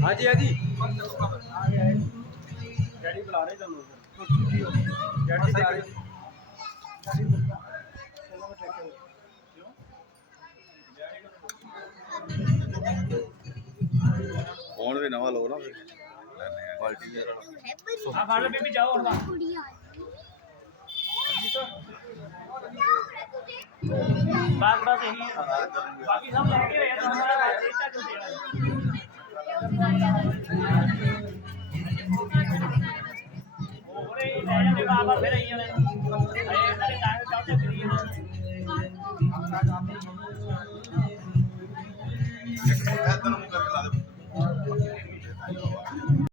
हाँ जी हाँ जी डैडी बुला रहे तुम डैडी बुला रहे फोन भी नवा लो ना क्वालिटी हाँ फाड़ बेबी जाओ और बात बात यही है बाकी सब लगे हुए हैं तो हमारा डेटा क्यों दे रहा है ओरे नया में बाबा फिर आई है